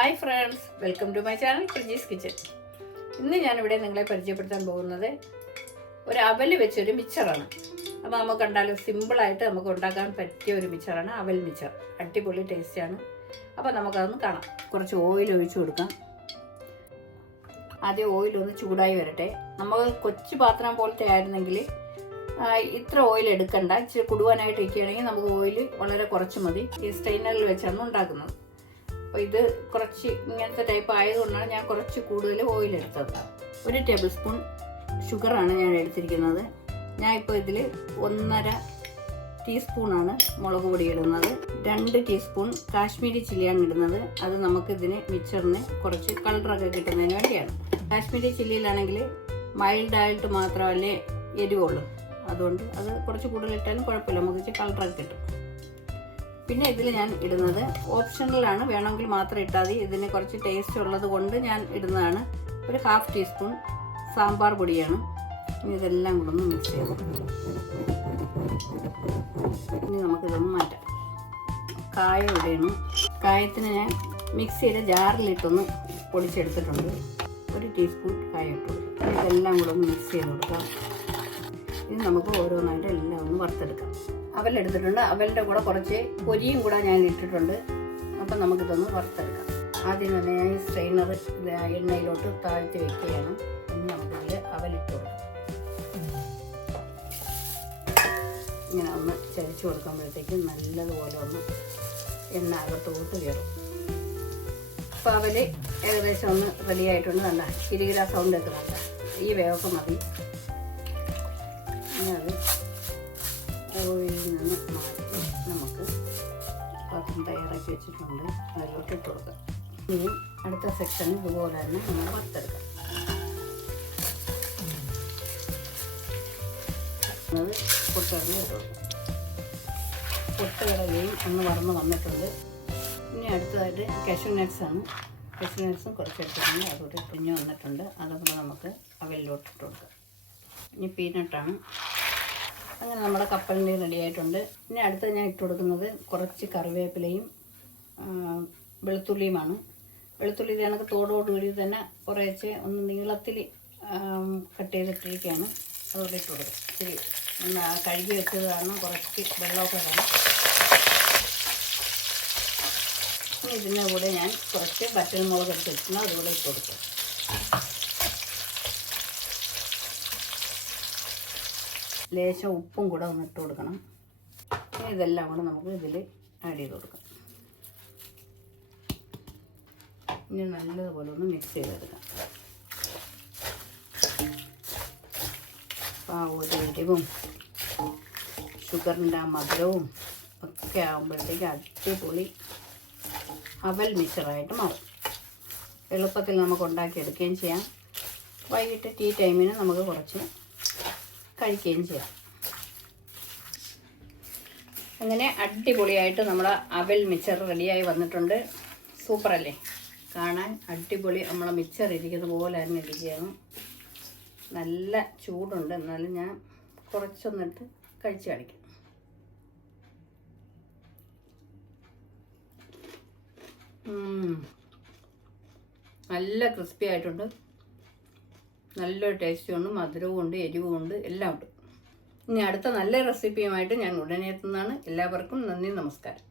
Hi friends, welcome to my channel Priji's kitchen. ഇന്ന് ഞാനിവിടെ നിങ്ങളെ പരിചയപ്പെടുത്താൻ പോകുന്നത് ഒരു അവൽ വെച്ചൊരു മിച്ചറാണ്. അപ്പോൾ നമുക്ക് കണ്ടാലും സിമ്പിളായിട്ട് നമുക്ക് ഉണ്ടാക്കാൻ പറ്റിയ ഒരു മിച്ചറാണ് അവൽ മിച്ചർ. അടിപൊളി ടേസ്റ്റാണ്. അപ്പോൾ നമുക്കതൊന്ന് കാണാം. കുറച്ച് ഓയിൽ ഒഴിച്ചു കൊടുക്കാം. ആദ്യം ഓയിലൊന്ന് ചൂടായി വരട്ടെ. നമ്മൾ കൊച്ചു പാത്രം പോലത്തെ ആയിരുന്നെങ്കിൽ ഇത്ര ഓയിൽ എടുക്കണ്ട. ഇച്ചിരി കുടുവാനായിട്ട് ഇരിക്കുകയാണെങ്കിൽ നമുക്ക് ഓയിൽ വളരെ കുറച്ച് മതി. ഈ സ്റ്റെയിനറിൽ വെച്ചാണ് ഉണ്ടാക്കുന്നത്. അപ്പോൾ ഇത് കുറച്ച് ഇങ്ങനത്തെ ടൈപ്പ് ആയതുകൊണ്ടാണ് ഞാൻ കുറച്ച് കൂടുതൽ ഓയിൽ എടുത്തത്. 1 ടേബിൾ സ്പൂൺ ഷുഗറാണ് ഞാൻ എടുത്തിരിക്കുന്നത്. ഞാൻ ഇപ്പോൾ ഇതിൽ 1.5 ടീസ്പൂണാണ് മുളക് പൊടി ഇടുന്നത്. 2 ടീസ്പൂൺ കാശ്മീരി ചില്ലിയാണ് ഇടുന്നത്. അത് നമുക്കിതിന് മിച്ചറിന് കുറച്ച് കളറൊക്കെ കിട്ടുന്നതിന് വേണ്ടിയാണ്. കാശ്മീരി ചില്ലിയിലാണെങ്കിൽ മൈൽഡായിട്ട് മാത്രമല്ലേ എരിവുള്ളൂ. അതുകൊണ്ട് അത് കുറച്ച് കൂടുതലിട്ടാലും കുഴപ്പമില്ല, നമുക്ക് ഇച്ചിരി കളറൊക്കെ കിട്ടും. പിന്നെ ഇതിൽ ഞാൻ ഇടുന്നത് ഓപ്ഷണലാണ്, വേണമെങ്കിൽ മാത്രം ഇട്ടാൽ മതി. ഇതിന് കുറച്ച് ടേസ്റ്റ് ഉള്ളത് കൊണ്ട് ഞാൻ ഇടുന്നതാണ്. 1/2 ടീസ്പൂൺ സാമ്പാർ പൊടിയാണ്. ഇനി ഇതെല്ലാം കൂടെ ഒന്ന് മിക്സ് ചെയ്ത് ഇനി നമുക്കിതൊന്ന് മാറ്റാം. കായം ഇടണം. കായത്തിന് ഞാൻ മിക്സിയുടെ ജാറിലിട്ടൊന്ന് പൊടിച്ചെടുത്തിട്ടുണ്ട്. 1 ടീസ്പൂൺ കായം ഇട്ടു. ഇതെല്ലാം കൂടെ ഒന്ന് മിക്സ് ചെയ്ത് കൊടുക്കാം. ഇനി നമുക്ക് ഓരോന്നായിട്ട് എല്ലാം ഒന്ന് വറുത്തെടുക്കാം. അവലെടുത്തിട്ടുണ്ട്. അവലിൻ്റെ കൂടെ കുറച്ച് പൊരിയും കൂടെ ഞാൻ ഇട്ടിട്ടുണ്ട്. അപ്പം നമുക്കിതൊന്ന് വറുത്തെടുക്കാം. ആദ്യം തന്നെ ഞാൻ ഈ സ്ട്രെയിനർ എണ്ണയിലോട്ട് താഴ്ത്തി വെക്കുകയാണ്. ഇനി നമുക്കതിൽ അവലിട്ട് കൊടുക്കാം. ഇങ്ങനെ ഒന്ന് ചരിച്ചു കൊടുക്കുമ്പോഴത്തേക്ക് നല്ലതുപോലെ ഒന്ന് എണ്ണ അകത്തോട്ട് കയറും. അപ്പോൾ അവൽ ഏകദേശം ഒന്ന് റെഡി ആയിട്ടുണ്ട്. നല്ല കിരികിര സൗണ്ട് വെക്കുന്നുണ്ട്. ഈ വേവൊക്കെ മതി. ഇനി അത് ഓയിലിൽ നിന്ന് മാറ്റി നമുക്ക് പാത്രം തയ്യാറാക്കി വെച്ചിട്ടുണ്ട്. അതിലോട്ട് ഇട്ട് കൊടുക്കാം. ഇനി അടുത്ത സെക്ഷനിൽ ഇതുപോലെ തന്നെ നമ്മൾ വറുത്തെടുക്കാം. അത് പൊട്ടുകടല ഇട്ട് കൊടുക്കാം. പൊട്ടുകടലയും ഒന്ന് വറന്ന് വന്നിട്ടുണ്ട്. ഇനി അടുത്തതായിട്ട് കാഷ്യൂ നട്ട്സാണ്. കാഷ്യൂ നട്ട്സും കുറച്ചെടുത്തിട്ടുണ്ട്. അതോടെ പിഞ്ഞ് വന്നിട്ടുണ്ട്. അതുകൊണ്ട് നമുക്ക് അവലിലോട്ട് ഇട്ട് കൊടുക്കാം. ഇനി പീനട്ടാണ്. അങ്ങനെ നമ്മുടെ കപ്പലിൻ്റെ റെഡി ആയിട്ടുണ്ട്. ഇനി അടുത്ത് ഞാൻ ഇട്ട് കൊടുക്കുന്നത് കുറച്ച് കറിവേപ്പിലയും വെളുത്തുള്ളിയുമാണ്. വെളുത്തുള്ളി കണക്ക് തോടോടുകൂടി തന്നെ കുറേശ്ശെ ഒന്ന് നീളത്തിൽ കട്ട് ചെയ്തിട്ടിരിക്കുകയാണ്. അതുകൊണ്ട് ഇട്ട് കൊടുക്കും. ഇത്തിരി കഴുകി വെച്ചത് കാരണം കുറച്ച് വെള്ളമൊക്കെ കാണും. ഇനി ഇതിൻ്റെ കൂടെ ഞാൻ കുറച്ച് വറ്റൽമുളക് എടുത്ത് വെച്ചിട്ടുണ്ട്. അതുകൂടെ ഇട്ട് കൊടുക്കും. ലേശം ഉപ്പും കൂടെ ഒന്ന് ഇട്ട് കൊടുക്കണം. ഇതെല്ലാം കൂടെ നമുക്ക് ഇതിൽ ആഡ് ചെയ്ത് കൊടുക്കാം. ഇനി നല്ലതുപോലെ ഒന്ന് മിക്സ് ചെയ്തെടുക്കാം. അപ്പോൾ ആ ഒരു എരിവും ഷുഗറിൻ്റെ ആ മധുരവും ഒക്കെ ആകുമ്പോഴത്തേക്ക് അടിപൊളി അവൽ മിക്സറായിട്ട് മാറും. എളുപ്പത്തിൽ നമുക്ക് ഉണ്ടാക്കിയെടുക്കുകയും ചെയ്യാം. വൈകിട്ട് ടീ ടൈമിന് നമുക്ക് കുറച്ച് കഴിക്കുകയും ചെയ്യാം. അങ്ങനെ അടിപൊളിയായിട്ട് നമ്മുടെ അവൽ മിച്ചർ റെഡിയായി വന്നിട്ടുണ്ട്. സൂപ്പറല്ലേ? കാണാൻ അടിപൊളി. നമ്മളെ മിച്ചർ ഇരിക്കുന്ന പോലെ തന്നെ ഇരിക്കുകയാണ്. നല്ല ചൂടുണ്ട്, എന്നാലും ഞാൻ കുറച്ചൊന്നിട്ട് കഴിച്ച് കാണിക്കാം. നല്ല ക്രിസ്പി ആയിട്ടുണ്ട്. നല്ലൊരു ടേസ്റ്റും ഉണ്ട്, മധുരവും ഉണ്ട്, എരിവും ഉണ്ട്, എല്ലാം ഉണ്ട്. ഇനി അടുത്ത നല്ല റെസിപ്പിയുമായിട്ട് ഞാൻ ഉടനെ എത്തുന്നതാണ്. എല്ലാവർക്കും നന്ദി, നമസ്കാരം.